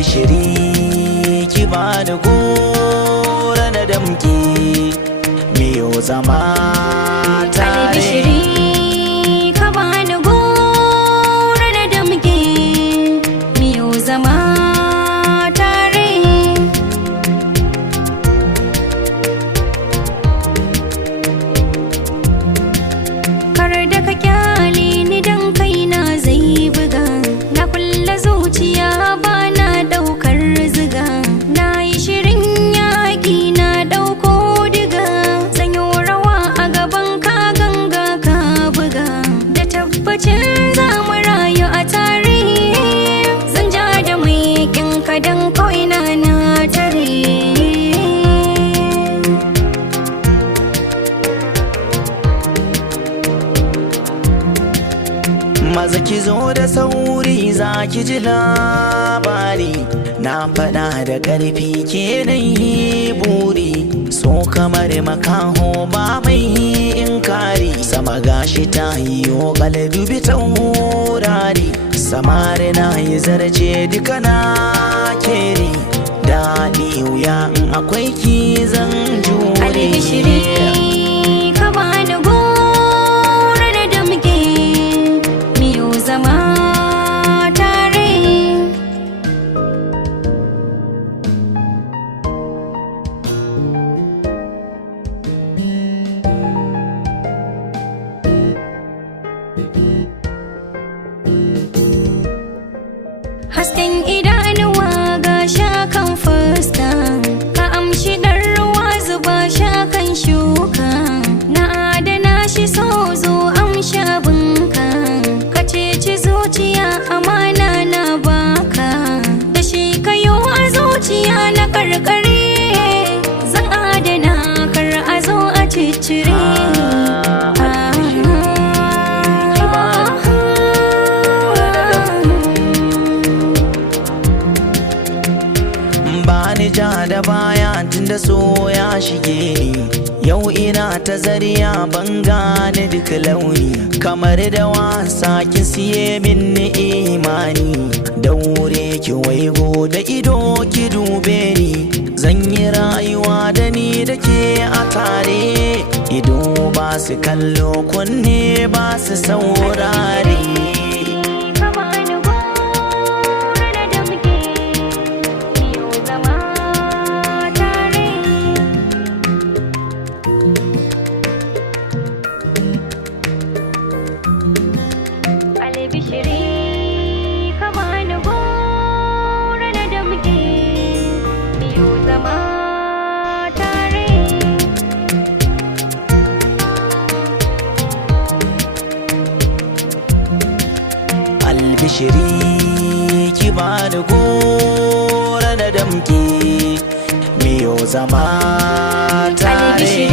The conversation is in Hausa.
albishiri ki bani gora na damki miyo zama tare. Albishiri ka bani gora na damki miyo zama tare. Kar da ka kyale ni dan kaina zai buga, na kulla zuciya ba na daukar ziga, na yi shirin yaƙi na dauko diga, zan yi rawa a gaban ka ganga ka buga, da tabbacin za mu rayu a tare, zan ja da mai ka dan koina na tare. Maza ki zo da sauri za ki ji labari, na faɗa da ƙarfi ke yi buri, so kamar makaho ba mai inkari, sama gashi ta yiwo dubi taurari, samari na yi zarce duka na keri, daɗi wuya in akwai ki zan jure. Albishiri ka bani gora na damke miyo zama tare. Hasken idanuwa ga shakan fuska, ka amshi ɗan ruwa zuba shakan shuka, na adana shi so zo amsha bunka, ka ceci zuciya amana na baka, da shi kayo a zuciya na karkare, zan adana kar a zo a ciccire. Bani ja da baya tunda so ya shige ni, yau ina ta zariya ban gane duk launi, kamar da wasa ki siye min imani, daure ki waigo da ido ki dube ni, zan yi rayuwa da ni da ke a tare, ido ba su kallo kunne ba su saurare. Albishiri ka bani gora na damke miyo zama tare. Albishiri ki bani gora na damki miyo zama tare.